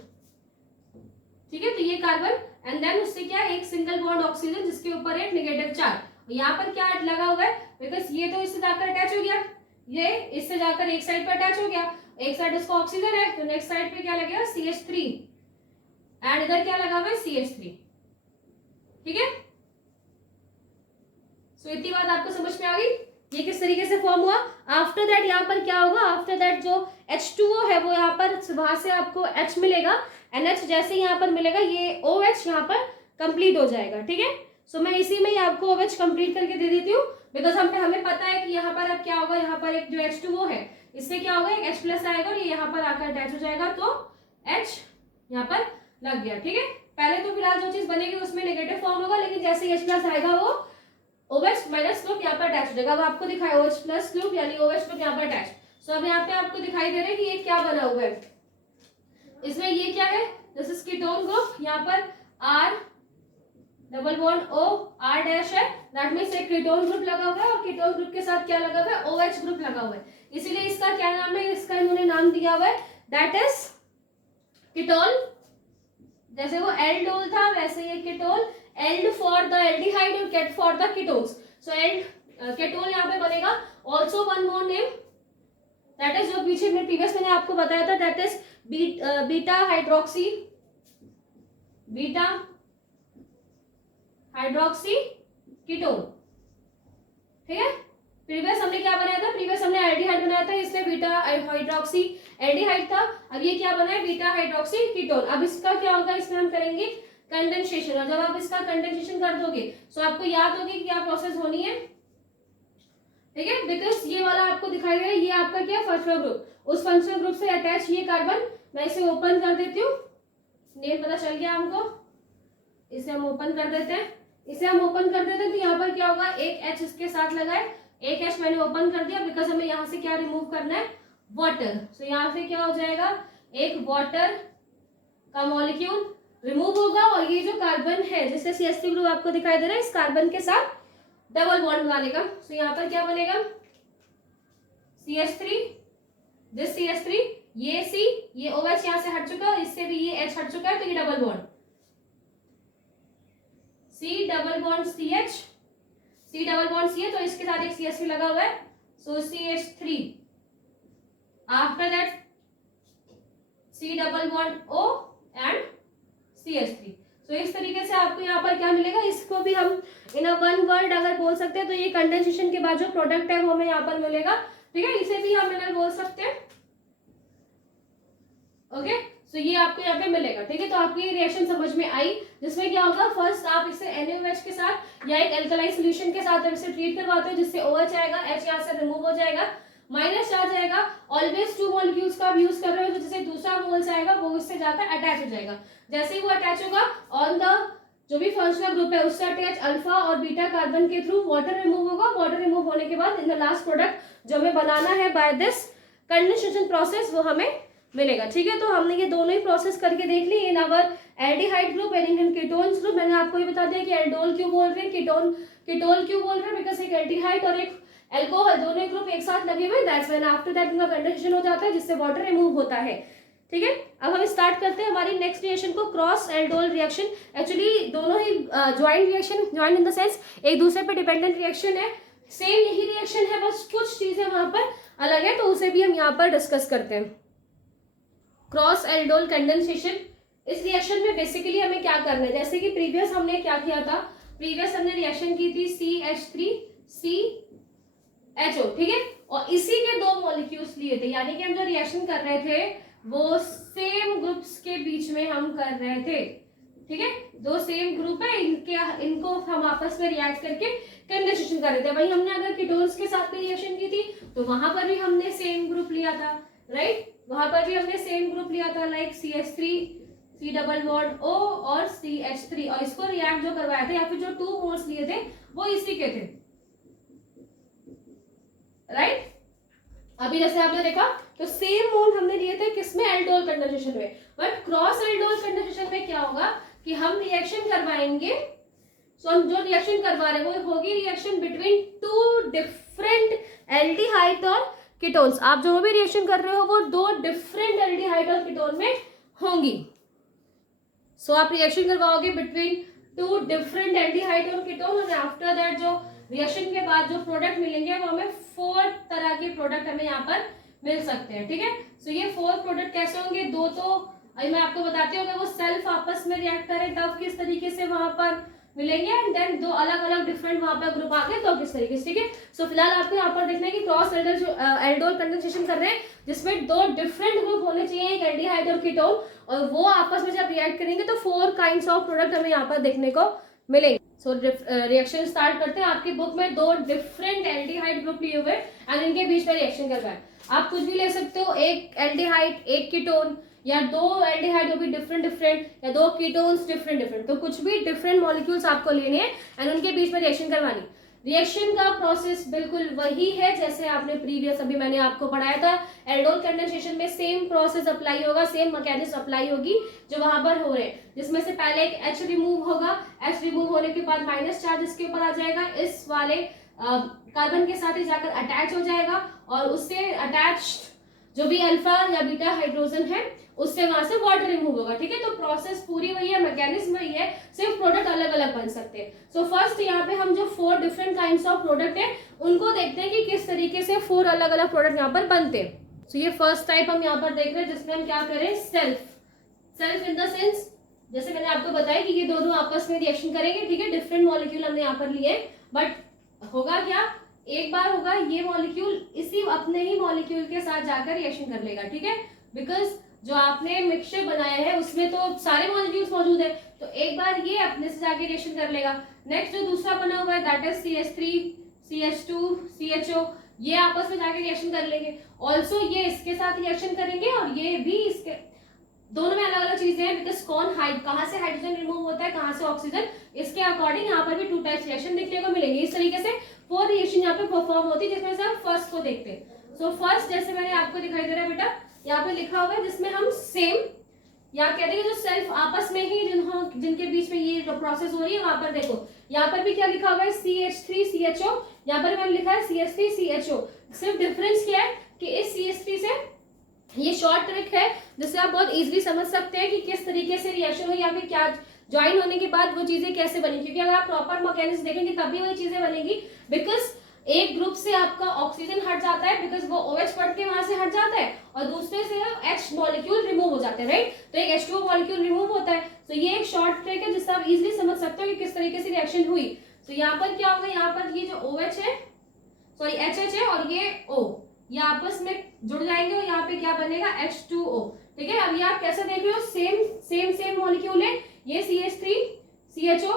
ठीक है, तो ये कार्बन एंड देन उससे क्या, एक सिंगल बॉन्ड ऑक्सीजन जिसके ऊपर एक नेगेटिव चार्ज। यहाँ पर क्या लगा हुआ है, बिकॉज ये तो इससे जाकर अटैच हो गया, ये इससे जाकर एक साइड पर अटैच हो गया, एक साइड इसका ऑक्सीजन है तो नेक्स्ट साइड पे क्या लगेगा CH3 एंड इधर क्या लगा हुआ है CH3। ठीक है, सो इतनी बात आपको समझ में आ गई, ये किस तरीके से फॉर्म हुआ। आफ्टर दैट यहाँ पर क्या होगा, आफ्टर दैट जो H2O है वो यहाँ पर वहां से आपको H मिलेगा, NH जैसे यहाँ पर मिलेगा ये OH यहाँ पर कंप्लीट हो जाएगा। ठीक है, सो मैं इसी में ही आपको OH कंप्लीट करके दे देती हूँ, बिकॉज हमें पता है कि यहाँ पर अब क्या होगा, यहाँ पर एक जो H2O है इससे क्या होगा, एक H प्लस आएगा और ये यहाँ पर आकर अटैच हो जाएगा तो H यहाँ पर लग गया। ठीक है, पहले तो फिलहाल जो चीज बनेगी उसमें नेगेटिव फॉर्म होगा, लेकिन जैसे H प्लस आएगा वो OH माइनस ग्रुप यहाँ पर अटैच हो जाएगा। अब आपको दिखाया OH प्लस ग्रुप यानी OH ग्रुप यहाँ पर अटैच। सो अब यहाँ पे आपको दिखाई दे रहा है कि ये क्या बना हुआ है, इसमें ये क्या है, दिस इज कीटोन ग्रुप, यहाँ पर R double bond O R dash है, दैट मींस एक कीटोन ग्रुप लगा हुआ है और कीटोन ग्रुप के साथ क्या लगा हुआ है, OH ग्रुप लगा हुआ है, इसीलिए इसका क्या नाम है, इसका इन्होंने नाम दिया हुआ है दैट इज कीटोन। जैसे वो एल्डोल था वैसे ये ketone, ald for the aldehyde और ket for the ketones, so ald ketone यहाँ पे बनेगा। Also one more name that is, जो पीछे में प्रीवियस मैंने आपको बताया था, that is beta hydroxy ketone. ठीक है, प्रीवियस हमने क्या बनाया था, प्रीवियस हमने एल्डिहाइड बनाया था, इसमें बीटा हाइड्रोक्सी एल्डिहाइड था, अब ये क्या बना है, बीटा हाइड्रोक्सी कीटोन। अब इसका क्या होगा, इसमें हम करेंगे कंडेंसेशन, और जब आप इसका कंडेंसेशन कर दोगे सो आपको याद होगी कि क्या प्रोसेस होनी है। ठीक है, बिकॉज ये वाला आपको दिखाई दे रहा है, ये आपका क्या है, फंक्शनल ग्रुप, उस फंक्शनल ग्रुप से अटैच ये कार्बन, मैं इसे ओपन कर देती हूँ, नेम पता चल गया हमको, इसे हम ओपन कर देते हैं, इसे हम ओपन कर देते हैं तो यहाँ पर क्या होगा, एक H इसके साथ लगा है, एक H मैंने ओपन कर दिया बिकॉज हमें यहाँ से क्या रिमूव करना है, वाटर। सो यहाँ से क्या हो जाएगा, एक वाटर का मॉलिक्यूल रिमूव होगा और ये जो कार्बन है जिससे CH3 ग्रुप आपको दिखाई दे रहा है, इस कार्बन के साथ डबल बॉन्ड बनाने का। सो यहाँ पर क्या बनेगा, CH3 दिस CH3, ये C, ये OH यहाँ से हट चुका है, इससे भी ये H हट चुका है तो ये double bond C double bond CH, C double bond C है तो इसके साथ एक CH3 लगा हुआ है, so CH3, after that C double bond O and CH3। तो इस तरीके से आपको यहाँ पर क्या मिलेगा, इसको भी हम इन अ वन वर्ड अगर बोल सकते हैं तो ये कंडेंसेशन के बाद जो प्रोडक्ट है वो हमें यहाँ पर मिलेगा। ठीक है, इसे भी हम मिनरल बोल सकते हैं। ओके, सो ये आपको यहाँ पे मिलेगा। ठीक है, तो आपको ये रिएक्शन समझ में आई, जिसमें क्या होगा, फर्स्ट आप इसे NaOH के साथ या एक अल्कलाइन सॉल्यूशन के साथ इसे ट्रीट करवाते हो, जिससे OH आएगा, H यहाँ से रिमूव हो जाएगा, माइनस चार्ज आएगा, ऑलवेज टू मॉलिक्यूल्स का यूज कर रहे हो तो जैसे दूसरा मोल्स आएगा वो इससे जाकर अटैच हो जाएगा, जैसे ही वो अटैच होगा ऑन द जो भी फंक्शनल ग्रुप है उससे अटैच अल्फा और बीटा कार्बन के थ्रू वाटर रिमूव होगा, वाटर रिमूव होने के बाद इन द लास्ट प्रोडक्ट जो हमें बनाना है बाय दिस कंडेंसेशन प्रोसेस वो हमें मिलेगा। ठीक है, तो हमने ये दोनों ही प्रोसेस करके देख ली in our aldehyde group and in ketones group. मैंने आपको ये बता दिया कि एल्डोल क्यों बोल रहे हैं, कीटोल क्यों बोल रहे हैं, बिकॉज एक एल्डिहाइड और एक एल्कोहल दोनों ग्रुप एक साथ लगे हुए, दैट्स व्हेन आफ्टर दैट उनका कंडेंसेशन हो जाता है जिससे वाटर रिमूव होता है। ठीक है, अब हम स्टार्ट करते हैं हमारी नेक्स्ट रिएक्शन को, क्रॉस एल्डोल रिएक्शन। एक्चुअली दोनों ही joint reaction, joint in the sense एक दूसरे पे डिपेंडेंट रिएक्शन है, सेम यही रिएक्शन है, बस कुछ चीजें वहां पर अलग है, तो उसे भी हम यहाँ पर डिस्कस करते हैं। क्रॉस एल्डोल कंडेंसेशन, इस रिएक्शन में बेसिकली हमें क्या करना है, जैसे कि प्रीवियस हमने क्या किया था, प्रीवियस हमने रिएक्शन की थी CH3CHO। ठीक है, और इसी के दो मॉलिक्यूल्स लिए थे, यानी कि हम जो रिएक्शन कर रहे थे वो सेम ग्रुप्स के बीच में हम कर रहे थे। ठीक है, दो सेम ग्रुप है, इनको हम आपस में रिएक्ट करके कंडेंसेशन कर रहे थे। वही हमने अगर कीटोन्स के साथ में रिएक्शन की थी तो वहां पर भी हमने सेम ग्रुप लिया था, राइट, वहां पर भी हमने सेम ग्रुप लिया था, like CH3 C double bond O और CH3, और इसको रिएक्ट जो करवाया था या फिर जो 2 मोल्स लिए थे वो इसी के थे, राइट। अभी जैसे आपने देखा तो सेम मोल हमने लिए थे किसमें, एल्डोल कंडेंसेशन में, बट क्रॉस एल्डोल कंडेंसेशन में क्या होगा कि हम रिएक्शन करवाएंगे, सो हम जो रिएक्शन करवा रहे हैं वो होगी रिएक्शन बिटवीन 2 डिफरेंट एल्डिहाइड और कीटोन्स। आप जो भी रिएक्शन कर रहे हो वो 2 डिफरेंट एल्डिहाइड और कीटोन में होंगी। सो आप रिएक्शन करवाओगे बिटवीन 2 डिफरेंट एल्डिहाइड और कीटोन, और आफ्टर दैट जो रिएक्शन के बाद जो प्रोडक्ट मिलेंगे वो हमें 4 तरह के प्रोडक्ट हमें यहाँ पर मिल सकते हैं, ठीक है। सो ये 4 प्रोडक्ट कैसे होंगे, 2 तो मैं आपको बताती हूँ, अगर वो सेल्फ आपस में रिएक्ट करें तब किस तरीके से वहां पर मिलेंगे, एंड देन 2 अलग अलग डिफरेंट वहां पर ग्रुप आ गए तो किस तरीके से, ठीक है। सो फिलहाल आपको यहाँ पर देखना है कि क्रॉस एल्डोल कंडेंसेशन कर रहे हैं जिसमें 2 डिफरेंट ग्रुप होने चाहिए, एक एल्डिहाइड और कीटोन, और वो आपस में जब रिएक्ट करेंगे तो 4 काइंड्स ऑफ प्रोडक्ट हमें यहाँ पर देखने को मिलेंगे। सो रिएक्शन स्टार्ट करते हैं। आपकी बुक में 2 डिफरेंट एल्डिहाइड ग्रुप लिए हुए एंड इनके बीच में रिएक्शन कर रहा है। आप कुछ भी ले सकते हो, एक एल्डिहाइड एक कीटोन, या 2 एल्डिहाइड जो भी डिफरेंट या 2 कीटोन्स डिफरेंट, तो कुछ भी डिफरेंट मॉलिक्यूल्स आपको लेने हैं एंड उनके बीच में रिएक्शन करवानी। रिएक्शन का प्रोसेस बिल्कुल वही है जैसे आपने प्रीवियस अभी मैंने आपको पढ़ाया था। एल्डोल कंडेंसेशन में सेम प्रोसेस अप्लाई होगा, सेम मैकेनिज्म अप्लाई होगी जो वहां पर हो रहे हैं, जिसमें से पहले एक H रिमूव होगा, H रिमूव होने के बाद माइनस चार्ज इसके ऊपर आ जाएगा, इस वाले कार्बन के साथ ही जाकर अटैच हो जाएगा, और उससे अटैच्ड जो भी अल्फा या बीटा हाइड्रोजन है उससे वहां से वाटर रिमूव होगा, ठीक है। तो प्रोसेस पूरी वही है, मैकेनिज्म वही है, सिर्फ प्रोडक्ट अलग अलग बन सकते हैं। सो फर्स्ट यहाँ पे हम जो 4 डिफरेंट काइंड्स ऑफ प्रोडक्ट है उनको देखते हैं कि किस तरीके से 4 अलग अलग प्रोडक्ट यहाँ पर बनते हैं। सो ये फर्स्ट टाइप हम यहाँ पर देख रहे हैं जिसमें हम क्या करें, सेल्फ इन द सेंस जैसे मैंने आपको बताया कि ये दोनों आपस में रिएक्शन करेंगे, ठीक है। डिफरेंट मॉलिक्यूल हमने यहाँ पर लिए, बट होगा क्या, एक बार होगा ये मॉलिक्यूल इसी अपने ही मॉलिक्यूल के साथ जाकर रिएक्शन कर लेगा, ठीक है, बिकॉज जो आपने मिक्सचर बनाया है उसमें तो सारे मॉलिक्यूल्स मौजूद है, तो एक बार ये अपने से जाके रिएक्शन कर लेगा। नेक्स्ट जो दूसरा बना हुआ है that is CH3 CH2 CHO, ये आपस में जाके रिएक्शन कर लेंगे। ऑल्सो ये इसके साथ रिएक्शन करेंगे और ये भी इसके, दोनों में अलग अलग चीजें हैं, बिकॉज कहाँ से हाइड्रोजन रिमूव होता है, कहाँ से ऑक्सीजन, इसके अकॉर्डिंग यहाँ पर भी 2 टाइप्स रिएक्शन देखने को मिलेंगे। इस तरीके से 4 रिएक्शन यहाँ पे परफॉर्म होती है, जिसमें से हम फर्स्ट को देखते हैं। सो फर्स्ट जैसे मैंने आपको दिखाई दे रहा है बेटा, यहाँ पे लिखा हुआ है जिसमें हम सेम या कहते हैं जो सेल्फ आपस में ही जिनके बीच में ये प्रोसेस हो रही है, वहां पर देखो यहाँ पर भी क्या लिखा हुआ है CH3 CHO, यहाँ पर मैंने लिखा है CH3 CHO। सिर्फ डिफरेंस क्या है कि इस CH3 से, ये शॉर्ट ट्रिक है जिससे आप बहुत इजीली समझ सकते हैं कि किस तरीके से रिएक्शन हुई या फिर क्या ज्वाइन होने के बाद वो चीजें कैसे बनी, क्योंकि अगर आप प्रॉपर मैकेनिज्म देखेंगे तभी वही चीजें बनेगी। बिकॉज एक ग्रुप से आपका ऑक्सीजन हट जाता है, बिकॉज वो OH पढ़ के वहां से हट जाता है, और दूसरे से H मॉलिक्यूल रिमूव हो जाते हैं, राइट। तो एक H2O मॉलिक्यूल रिमूव होता है। तो ये एक शॉर्ट ट्रिक है जिससे आप इजीली समझ सकते हो कि किस तरीके से रिएक्शन हुई। तो यहाँ पर क्या होगा, यहाँ पर ये जो OH है, सॉरी HH है, और ये O, ये आपस में जुड़ जाएंगे और यहाँ पे क्या बनेगा H2O, ठीक है। अब ये आप कैसे देख रहे हो, सेम मॉलिक्यूल है, ये CH3 CHO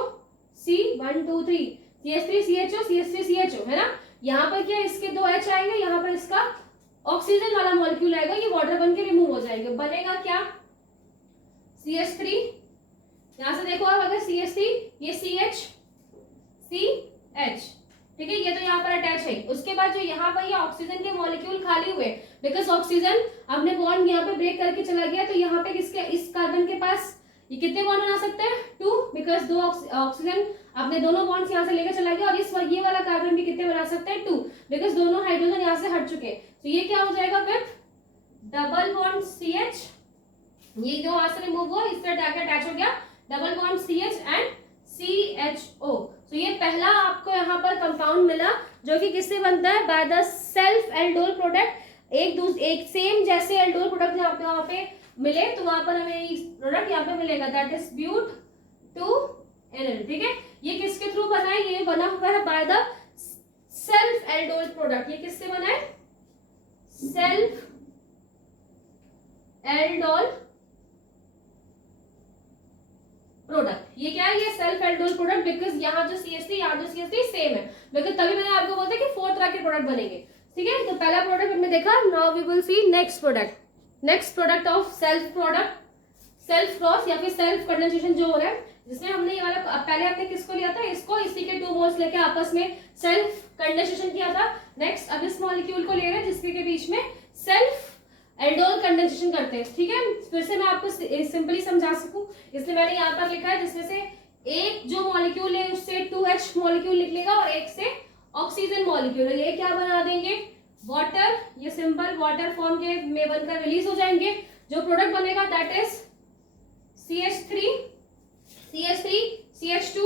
C123 CH3 CHO CH3 CHO है ना। यहाँ पर क्या, इसके 2 H आएंगे, यहाँ पर इसका ऑक्सीजन वाला मॉलिक्यूल आएगा, ये वाटर बन के रिमूव हो जाएगा, बनेगा क्या CH3, यहाँ से देखो आप अगर CH3, ये CH CH, ठीक है, ये तो यहाँ पर अटैच है। उसके बाद जो यहाँ पर ये ऑक्सीजन के मॉलिक्यूल खाली हुए, बिकॉज ऑक्सीजन अपने बॉन्ड यहाँ पे ब्रेक करके चला गया, तो यहाँ पे किसके, इस कार्बन के पास ये कितने बॉन्ड बना सकते हैं 2, बिकॉज 2 ऑक्सीजन अपने दोनों बॉन्ड्स यहाँ से लेकर चला गया, और इस ये वाला कार्बन भी कितने बना सकते हैं 2, बिकॉज दोनों हाइड्रोजन यहाँ से हट चुके हैं। तो ये क्या हो जाएगा फिर डबल बॉन्ड CH, ये जो वहां से रिमूव हुआ इससे जाके अटैच हो गया, double bond CH and CHO। तो ये पहला आपको यहाँ पर कंपाउंड मिला जो कि किससे बनता है, by the self aldol product. एक सेम जैसे एल्डोल प्रोडक्ट जहाँ पे वहां पे मिले तो वहां पर हमें प्रोडक्ट यहाँ पे मिलेगा, दैट इज ब्यूट 2NL, ठीक है। ये किसके थ्रू बना है, ये बना हुआ है by the self aldol product. ये किससे बना है, सेल्फ एल्डोल प्रोडक्ट। ये क्या है, ये सेल्फ एल्डोल प्रोडक्ट, बिकॉज यहाँ जो CH3 यहाँ जो CH3 सेम है, बिकॉज तभी मैंने आपको बोलता कि 4 तरह के प्रोडक्ट बनेंगे। ठीक है, तो पहला प्रोडक्ट हमने देखा। Now we will see next product. Next product of self product, self cross या फिर सेल्फ कंडेंसेशन जो हो रहा है, जिसमें हमने ये वाला पहले हमने किसको लिया था, इसको, इसी के 2 मोल्स लेके आपस में सेल्फ कंडेंसेशन किया था। नेक्स्ट अब इस मॉलिक्यूल को ले रहे हैं जिसके के बीच में सेल्फ एल्डोल कंडेंसेशन करते हैं। ठीक है, फिर से मैं आपको सिंपली समझा सकूं इसलिए मैंने यहाँ पर लिखा है, जिसमें से एक जो मॉलिक्यूल है उससे 2H मॉलिक्यूल निकलेगा और एक से ऑक्सीजन मॉलिक्यूल है। ये क्या बना देंगे, वाटर, ये सिंपल वाटर फॉर्म के में बनकर रिलीज हो जाएंगे। जो प्रोडक्ट बनेगा that is CH3 CH2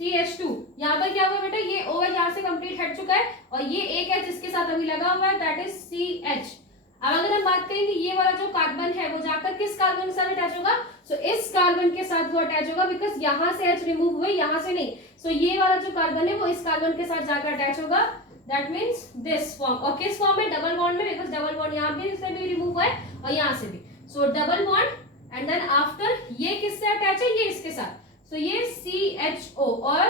CH2। यहाँ पर क्या हुआ बेटा, ये OH यहाँ से कंप्लीट हट चुका है और ये एक H इसके साथ अभी लगा हुआ है, दैट इज CH। अब अगर हम बात करेंगे ये वाला जो कार्बन है वो जाकर किस कार्बन के साथ अटैच होगा, सो इस कार्बन के साथ वो अटैच होगा, बिकॉज यहाँ से H रिमूव हुए, यहाँ से नहीं। सो ये वाला जो कार्बन है वो इस कार्बन के साथ जाकर अटैच होगा, दैट मीन्स दिस फॉर्म। और किस फॉर्म में, डबल बॉन्ड में, बिकॉज डबल बॉन्ड यहाँ भी इससे भी रिमूव हुआ है और यहाँ से भी। So double bond and then after ये किससे अटैच है, ये इसके साथ। सो ये CHO और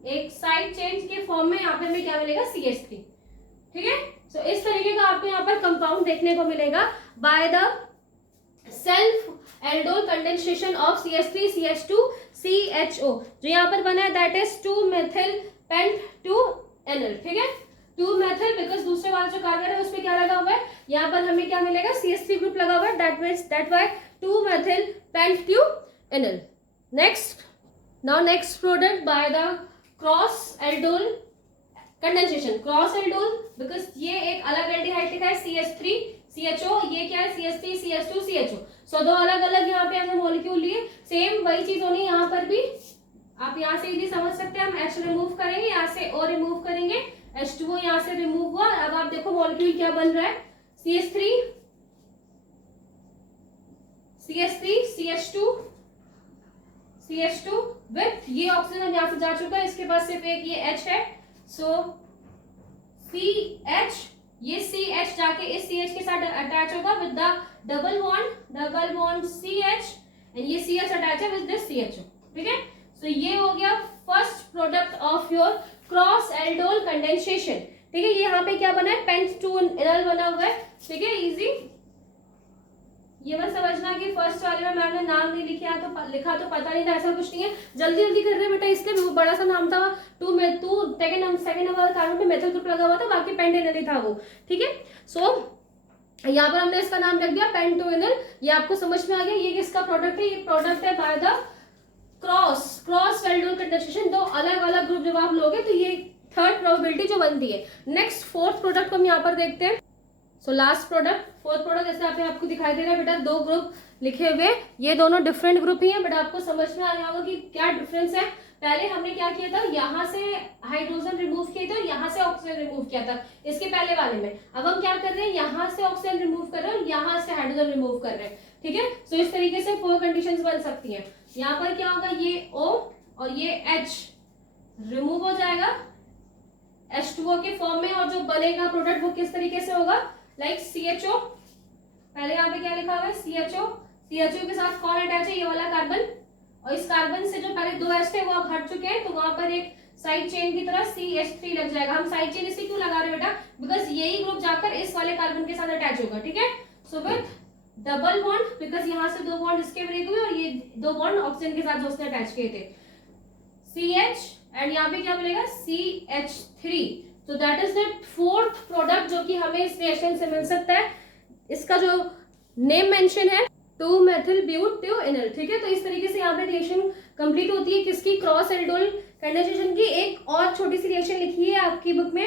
एक साइड चेंज के फॉर्म में यहाँ पे हमें क्या मिलेगा, CH3। ठीक है, सो इस तरीके का आपको यहाँ पर कंपाउंड देखने को मिलेगा by the self aldol condensation of CH3 CH2 CHO। जो यहाँ पर बना है दैट इज 2-methyl pent2NL। ठीक है, 2-methyl, बिकॉज दूसरे वाला जो कार्बन है उसमें क्या लगा हुआ है, यहाँ पर हमें क्या मिलेगा, CH3 ग्रुप लगा हुआ है, that means that Y 2-methyl pent2NL। Next, now next product by the cross aldol condensation. Cross aldol because ये एक अलग एल्डिहाइड लिखा है CH3 CHO, ये क्या है CH3 CH2 CHO। सो दो अलग अलग यहाँ पे हमने मॉलिक्यूल लिए, सेम वही चीज होनी है यहाँ पर भी। आप यहाँ से इजी समझ सकते हैं, हम H रिमूव करेंगे, यहाँ से O रिमूव करेंगे, H2O यहाँ से रिमूव हुआ। अब आप देखो मॉलिक्यूल क्या बन रहा है, CH3 CH2 विथ ये ऑक्सीजन यहाँ से जा चुका है, इसके पास सिर्फ एक ये H है। सो CH, ये CH जाके इस CH के साथ अटैच होगा with the double bond CH and ये CH अटैच है विद दिस CHO। ठीक है, सो ये हो गया first product of your cross aldol condensation. ठीक है, ये यहाँ पे क्या बना है, pent2NL बना हुआ है। ठीक है, इजी। ये मत समझना कि फर्स्ट वाले में मैंने नाम नहीं लिखा तो पता नहीं था, ऐसा कुछ नहीं है। जल्दी जल्दी कर रहे बेटा, इसलिए वो बड़ा सा नाम था, सेकंड नंबर कार्बन पे मेथल ग्रुप लगा हुआ था, बाकी पेंट था वो। ठीक है, सो यहाँ पर हमने इसका नाम रख दिया pent2NL। ये आपको समझ में आ गया, ये किसका प्रोडक्ट है, ये प्रोडक्ट है bye the cross aldol condensation. दो अलग अलग ग्रुप जब आप लोगे तो ये थर्ड प्रोबेबिलिटी जो बनती है। नेक्स्ट फोर्थ प्रोडक्ट को हम यहाँ पर देखते हैं। So last product, fourth product, जैसे आपको दिखाई दे रहा है बेटा, 2 ग्रुप लिखे हुए, ये दोनों डिफरेंट ग्रुप ही हैं, बट आपको समझ में आ गया होगा कि क्या डिफरेंस है। पहले हमने क्या किया था, यहाँ से हाइड्रोजन रिमूव किए थे और यहाँ से ऑक्सीजन रिमूव किया था इसके पहले वाले में। अब हम क्या कर रहे हैं, यहाँ से ऑक्सीजन रिमूव कर रहे हैं और यहाँ से हाइड्रोजन रिमूव कर रहे हैं। ठीक है, सो इस तरीके से 4 कंडीशंस बन सकती हैं। यहाँ पर क्या होगा, ये O और ये H रिमूव हो जाएगा H2O के फॉर्म में, और जो बनेगा प्रोडक्ट वो किस तरीके से होगा, लाइक CHO। पहले यहाँ पे क्या लिखा हुआ है, CHO के साथ कौन अटैच है, ये वाला कार्बन, और इस कार्बन से जो पहले 2 H थे वो अब हट चुके हैं, तो वहां पर एक साइड चेन की तरह CH3 लग जाएगा। हम साइड चेन इसी क्यों लगा रहे हैं बेटा, बिकॉज यही ग्रुप जाकर इस वाले कार्बन के साथ अटैच होगा। ठीक है, so with double bond, because यहाँ से 2 बॉन्ड इसके ब्रेक हुए और ये 2 बॉन्ड ऑक्सीजन के साथ जो उसने अटैच किए थे, CH एंड यहाँ पे क्या मिलेगा, CH3। तो that is the fourth product जो कि हमें इस रिएक्शन से मिल सकता है। इसका जो नेम मेंशन है 2-methyl-butene। ठीक है, तो इस तरीके से यहाँ पे रिएक्शन कंप्लीट होती है किसकी, क्रॉस एल्डोल कंडेंसेशन की। एक और छोटी सी रिएक्शन लिखी है आपकी बुक में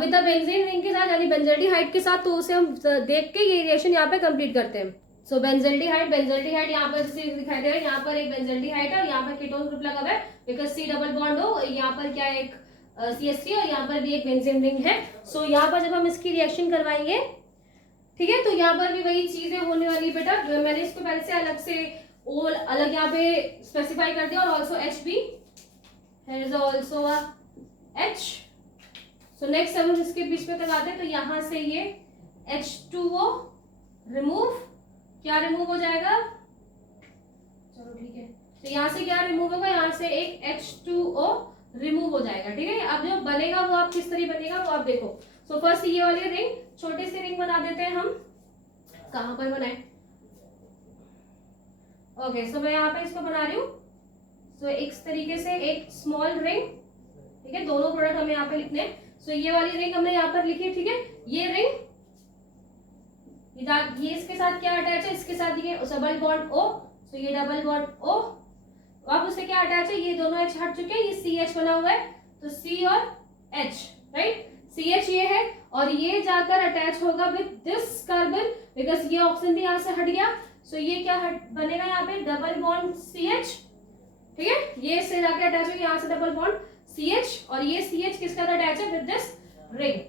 विद द बेंजीन रिंग के साथ, यानी बेंजल्डिहाइड के साथ, तो उसे हम देख के ये रिएक्शन यहाँ पे कंप्लीट करते हैं। सो बेंजल्डिहाइड यहाँ पर दिखाई दे रहा है, यहाँ पर एक बेंजल्डिहाइड है और यहाँ पर कीटोन ग्रुप लगा हुआ है, बिकॉज C डबल बॉन्ड हो, यहाँ पर क्या है, एक CH3 और यहाँ पर भी एक बेंजीन रिंग है। सो यहाँ पर जब हम इसकी रिएक्शन करवाएंगे, ठीक है, तो यहाँ पर भी वही चीजें होने वाली बेटा। मैंने इसको पहले से अलग से अलग यहाँ पे स्पेसिफाई कर दिया, और ऑल्सो H भी, here is also a H। So next हम इसके बीच में लगाते हैं, तो यहाँ से ये H2O रिमूव, क्या रिमूव हो जाएगा, चलो ठीक है, तो यहाँ से क्या रिमूव होगा, यहाँ से एक H2O रिमूव हो जाएगा, ठीक है। अब जो बनेगा वो आप किस तरह बनेगा वो आप देखो। सो फर्स्ट ये वाली रिंग, छोटी सी रिंग बना देते हैं हम। कहाँ पर बनाए, ओके। सो मैं यहाँ पे इसको बना रही हूँ। सो इस तरीके से एक स्मॉल रिंग, ठीक है। दोनों प्रोडक्ट हमें यहाँ पे लिखने हैं। सो ये वाली रिंग हमने यहाँ पर लिखी, ठीक है। ये रिंग ये इसके साथ क्या अटैच है, इसके साथ ये डबल बॉन्ड O, सो ये डबल बॉन्ड O। अब उससे क्या अटैच है, ये दोनों H हट चुके हैं, ये CH बना हुआ है, तो C और H, राइट। CH ये है और ये जाकर अटैच होगा विद दिस कार्बन, बिकॉज ये ऑक्सीजन भी यहाँ से हट गया। सो ये क्या बनेगा यहाँ पे, डबल बॉन्ड CH, ठीक है। ये इससे जाके अटैच होगा, यहाँ से डबल बॉन्ड CH, और ये CH किसके साथ अटैच है, विद दिस रिंग।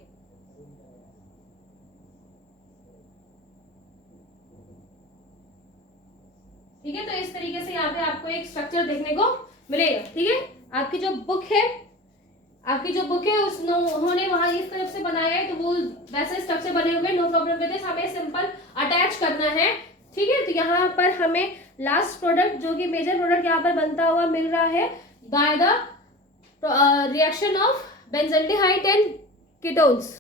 ठीक है, तो इस तरीके से यहाँ पे आपको एक स्ट्रक्चर देखने को मिलेगा, ठीक है। आपकी जो बुक है उन्होंने वहां इस तरफ से बनाया है, तो वो वैसे स्ट्रक्चर बने हुए, नो प्रॉब्लम विद दिस। हमें सिंपल अटैच करना है, ठीक है। तो यहाँ पर हमें लास्ट प्रोडक्ट जो कि मेजर प्रोडक्ट यहाँ पर बनता हुआ मिल रहा है by the reaction of benzaldehyde and ketones.